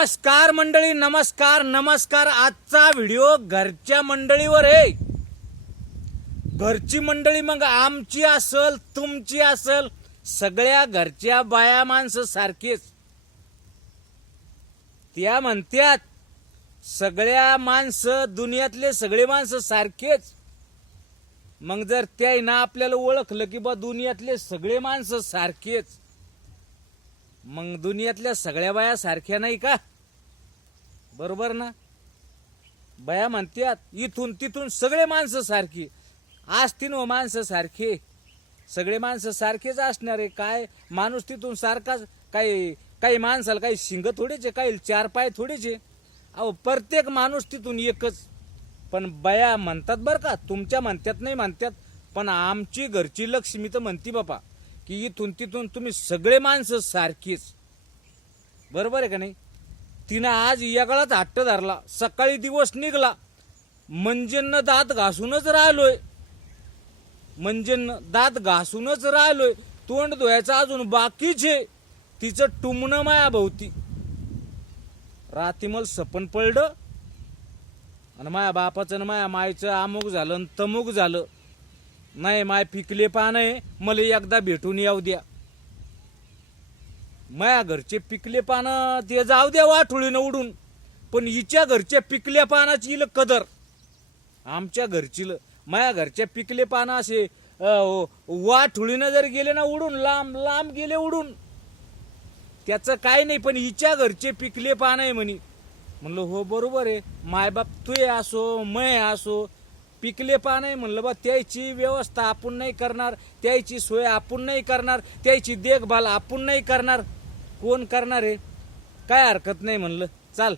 नमस्कार मंडळी नमस्कार नमस्कार. आजचा व्हिडिओ घरच्या मंडळीवर आहे. घरची मंडळी मग आमची असल तुमची असल सगळ्या घरच्या बाया माणसं सारखीच. त्या म्हणत्यात सगळ्या माणसं दुनियातले सगळे माणसं सारखेच. मग जर त्या ना आपल्याला ओळखलं की बा दुनियातले सगळे माणसं सारखेच. मग दुनियातल्या सगळ्या बाया सारख्या नाही का? बरोबर ना? बया म्हणतात इथून तिथून सगळे माणसं सारखी. असतील व माणसं सारखे. सगळे माणसं सारखेच असणार आहे काय? माणूस तिथून सारखाच काही काही माणसाला काही शिंग थोडेचे काही चार पाय थोडेचे. अहो प्रत्येक माणूस तिथून एकच. पण बया म्हणतात बरं का तुमच्या म्हणतात नाही म्हणतात पण आमची घरची लक्ष्मी तर म्हणती बापा की इथून तिथून तुम्ही सगळे माणसं सारखीच. बरोबर आहे का नाही? तिनं आज यागळाच हट्ट धरला. सकाळी दिवस निघला. मंजेंना दात घासूनच राहिलोय. मंजेंना दात घासूनच राहिलोय. तोंड धुवायचं अजून बाकीचे तिचं टुमणं माया भोवती रातीमल सपन पडलं आणि माया बापाचं आणि माया मायचं अमुक झालं आणि तमुक झालं. नाही माय पिकले पान नाही मला एकदा भेटून येऊ द्या. माया घरचे पिकले पानं ते जाऊ द्या वाठुळीनं उडून. पण हिच्या घरच्या पिकल्या पानाची इल कदर. आमच्या घरची माया घरच्या पिकले पानं असे वाठुळीनं जर गेले ना उडून लांब लांब गेले उडून. त्याचं काय नाही पण हिच्या घरचे पिकले पान आहे म्हणे. म्हणलं हो बरोबर आहे. मायबाप तू असो मय असो पिकले पान आहे म्हणलं बा त्याची व्यवस्था आपण नाही करणार त्याची सोय आपण नाही करणार त्याची देखभाल आपण नाही करणार. कोण करणार आहे? काय हरकत नाही म्हणलं. चाल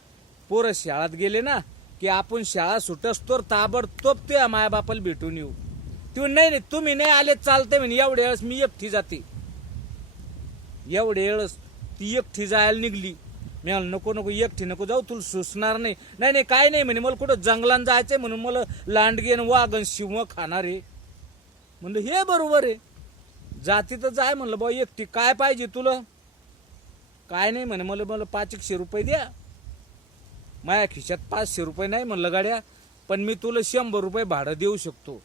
पोरं शाळेत गेले ना की आपण शाळा सुटस्तोर ताबडतोब त्या मायाबापाला भेटून येऊ. तू नाही नाही तुम्ही नाही आले चालते म्हणे. एवढ्या वेळेस मी एकटी जाते. एवढ्या वेळेस ती एकटी जायला निघली. मी म्हणलं नको नको एकटी नको जाऊ तुला सुचणार नाही. नाही नाही काय नाही म्हणे. मला कुठं जंगलात जायचंय म्हणून मला लांडगेन वागन शिव खाणार आहे. म्हणलं हे बरोबर आहे. जाती तर जाय म्हणलं बा एकटी काय पाहिजे तुला? काय नाही म्हणे मला मला पाच एकशे रुपये द्या. माझ्या खिशात पाचशे रुपये नाही म्हणलं गाड्या पण मी तुला शंभर रुपये भाडं देऊ शकतो.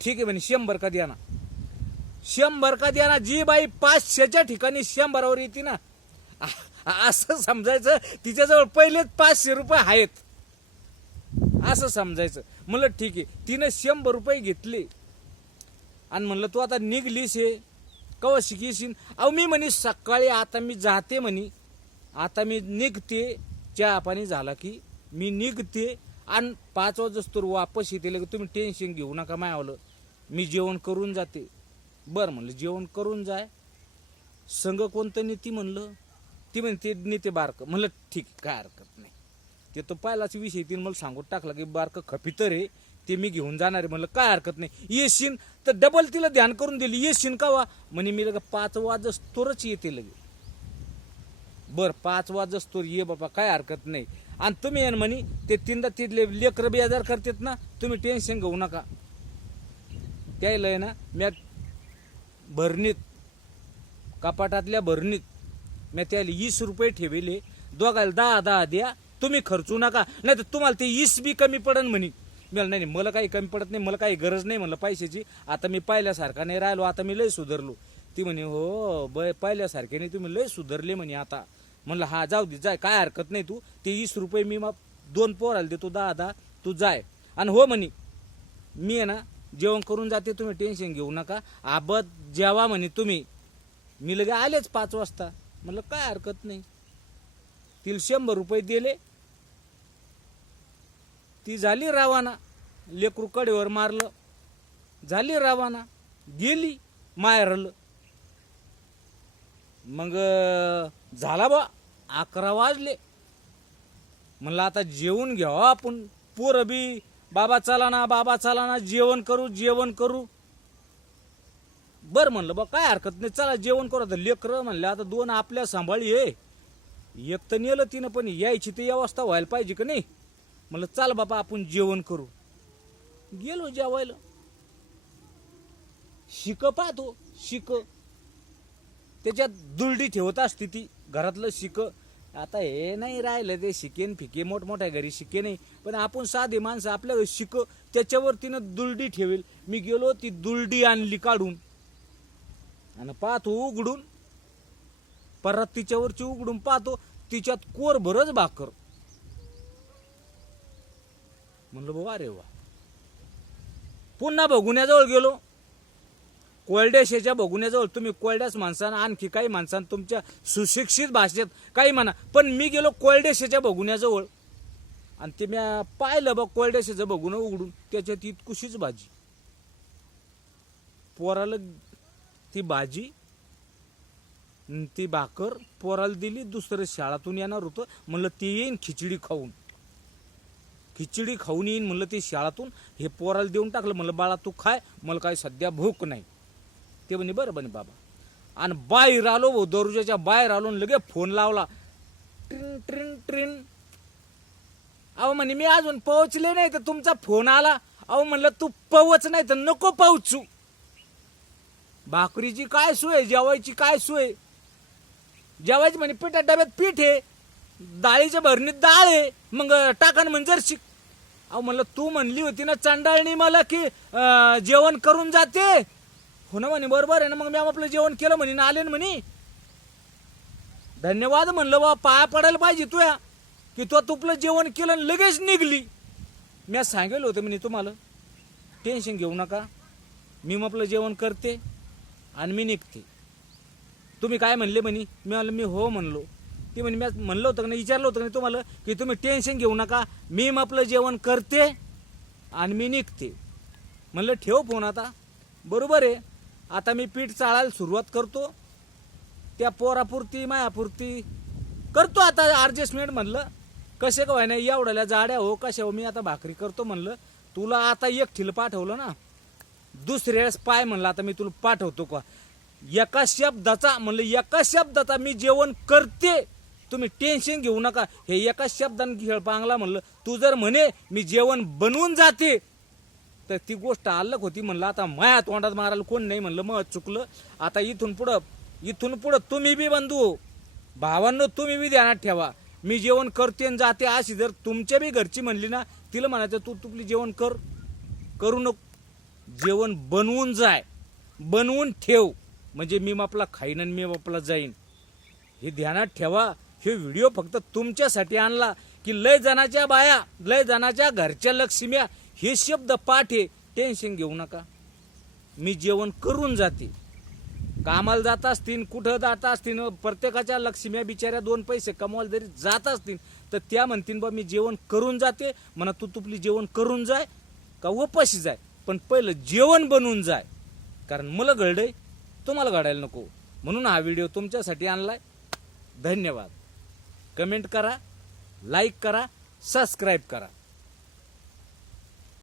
ठीक आहे म्हणे शंभर का द्या ना. शंभर का द्या ना जी बाई पाचशेच्या ठिकाणी शंभरावर येते ना. असं समजायचं तिच्याजवळ पहिलेच पाचशे रुपये आहेत. असं समजायचं. म्हणलं ठीक आहे तिनं शंभर रुपये घेतले. आणि म्हणलं तू आता निघलीस हे. कवा शिकीशीन अहो मी म्हणे सकाळी आता मी जाते म्हणे. आता मी निघते. चहा पाणी झाला की मी निघते आणि पाच वाजता वापस येते. तुम्ही टेन्शन घेऊ नका मायावलं. मी जेवण करून जाते. बरं म्हणलं जेवण करून जाय. संघ कोणतं नेती म्हणलं? ती म्हणते नेते बारकं. म्हणलं ठीक काय हरकत नाही. ते तो पाहिलाच विषय तिने मला सांगून टाकला की बारकं खपितर आहे. ते मी घेऊन जाणार आहे. म्हणलं काय हरकत नाही. येशीन तर डबल तिला ध्यान करून दिली. येशीन का वा? म्हणे मी लगे पाच वाजस तोरच येते लगे बर पाच वाजस तोर ये बाबा काय हरकत नाही. आणि तुम्ही येण म्हणे ते तीनदा तिथले लेकर बेजार करतात ना तुम्ही टेन्शन घेऊ नका. त्याला ना म्या भरणीत कपाटातल्या भरणीत म्या त्याला वीस रुपये ठेवले. दोघायला दहा दहा द्या तुम्ही खर्चू नका. नाही तर तुम्हाला ते वीस बी कमी पडन म्हणे. मिळालं नाही नाही, मला काही कमी पडत नाही मला काही गरज नाही म्हणलं पैशाची. आता मी पाहिल्यासारखा नाही राहिलो आता मी लय सुधारलो. ती म्हणे हो ब पाहिल्यासारखे नाही तुम्ही लय सुधारले म्हणे आता. म्हणलं हा जाऊ दे जाय काय हरकत नाही तू. ते वीस रुपये मी मग दोन पोराला देतो दहा दहा तू जाय. आणि हो म्हणे मी आहे ना जेवण करून जाते तुम्ही टेन्शन घेऊ नका. आबत जेवा म्हणे तुम्ही. मी लगे आलेच पाच वाजता. म्हणलं काय हरकत नाही. तिला शंभर रुपये दिले ती झाली रावाना. लेकरू कडेवर मारलं. झाली रावाना. गेली मायरलं. मग झाला बा अकरा वाजले. म्हणलं आता जेवून घ्यावं आपण. पोरं बी बाबा चला ना बाबा चला ना जेवण करू जेवण करू. बर म्हणलं बा काय हरकत नाही चला जेवण करू. आता लेकरं म्हणलं आता दोन आपल्या सांभाळी आहे एक तर नेलं तिनं पण यायची ती व्यवस्था व्हायला पाहिजे का नाही? म्हणलं चाल बाबा आपण जेवण करू. गेलो जेवायला. शिक पाहतो शिक. त्याच्यात दुलडी ठेवत असते ती घरातलं शिक. आता हे नाही राहिलं ते शिकेन फिके मोठमोठ्या घरी शिके नाही पण आपण साधे माणसं आपल्या शिक त्याच्यावर तिनं दुलडी ठेवेल. मी गेलो ती दुलडी आणली काढून. आणि पाहतो उघडून. परत तिच्यावरची उघडून पाहतो तिच्यात कोर भरच भाकर. म्हणलं बाबा अरे वा. पुन्हा बघुण्याजवळ गेलो. कोल्डेशेच्या बघुण्याजवळ तुम्ही कोळड्याच माणसानं आणखी काही माणसानं तुमच्या सुशिक्षित भाषेत काही म्हणा. पण मी गेलो कोल्डेशेच्या बघुण्याजवळ. आणि ते मी पाहिलं बघ कोल्डेशेचं बघून उघडून. त्याच्यात इतकुशीच भाजी. पोराला ती भाजी ती भाकर पोराला दिली. दुसरं शाळातून येणार होतं. म्हणलं ती येईन खिचडी खाऊन. खिचडी खाऊन येईन म्हणलं ती शाळातून. हे पोराला देऊन टाकलं म्हणलं बाळा तू खाय. मला काही सध्या भूक नाही. ते म्हणे बरं म्हणे बाबा. आणि बाहेर आलो भाऊ दरुजाच्या बाहेर आलो लगे फोन लावला. ट्रिन ट्रिन ट्रिन. अहो म्हणे मी अजून पोहोचले नाही तर तुमचा फोन आला. अहो म्हणलं तू पोहोच नाही तर नको पोहोचू. भाकरीची काय सोय जेवायची काय सोय? जेवायची म्हणे पिठा डब्यात पीठ आहे डाळीच्या भरणीत डाळ आहे. मग टाकन म्हणजे जर शिक अहो म्हणलं तू म्हणली होती ना चंडाळणी मला की अं, जेवण करून जाते. हो ना म्हणे बरोबर आहे ना मग मी आपलं जेवण केलं म्हणे ना आले ना म्हणे. धन्यवाद म्हणलं बा पाया पडायला पाहिजे तुया. की तू तुपलं जेवण केलं आणि लगेच निघली. मी आज सांगितलं होतं म्हणे तुम्हाला टेन्शन घेऊ नका. मी मग आपलं जेवण करते आणि मी निघते. तुम्ही काय म्हणले म्हणे? मी म्हणलं मी हो म्हणलो. ती म्हणे मी म्हणलं होतं का नाही विचारलं होतं का नाही तुम्हाला की तुम्ही टेन्शन घेऊ नका. मी मग आपलं जेवण करते आणि मी निघते. म्हणलं ठेव फोन आता. बरोबर आहे. आता मी पीठ चाळायला सुरुवात करतो. त्या पोरापुरती मायापुरती करतो आता ॲडजस्टमेंट म्हणलं. कसे का नाही एवढ्याला जाड्या हो कशा हो मी आता भाकरी करतो म्हणलं. तुला आता एकठीला पाठवलं ना. दुसऱ्या वेळेस पाय म्हणलं आता मी तुला पाठवतो का? एका शब्दाचा म्हणलं एका शब्दाचा मी जेवण करते. तुम्ही टेन्शन घेऊ नका. हे एका शब्दाने खेळ पांगला म्हणलं तू जर म्हणे मी जेवण बनवून जाते. तर ती गोष्ट अलग होती म्हणलं आता माया तोंडात मारायला कोण नाही म्हणलं मग चुकलं. आता इथून पुढं इथून पुढं तुम्ही बी बंधू. भावांनो तुम्ही बी ध्यानात ठेवा. मी जेवण करते आणि जाते अशी जर तुमच्या बी घरची म्हणली ना तिला म्हणायचं तू तुपली जेवण कर. करू नको. जेवण बनवून जाय. बनवून ठेव. म्हणजे मी आपला खाईन आणि मी आपला जाईन. हे ध्यानात ठेवा. हे व्हिडिओ फक्त तुमच्यासाठी आणला की लय जणाच्या बाया लय जणाच्या घरच्या लक्ष्म्या हे शब्द पाठ आहे टेन्शन घेऊ नका. मी जेवण करून जाते. कामाला जात असतील कुठं जात असतील प्रत्येकाच्या लक्ष्म्या बिचाऱ्या दोन पैसे कमवायला जरी जात असतील तर त्या म्हणतील बा मी जेवण करून जाते. म्हणा तू तुपली जेवण करून जाय का उपाशी जाय? पण पहिलं जेवण बनवून जाय. कारण मला घडय तुम्हाला घडायला नको. म्हणून हा व्हिडिओ तुमच्यासाठी आणलाय. धन्यवाद. कमेंट करा लाईक करा सबस्क्राईब करा.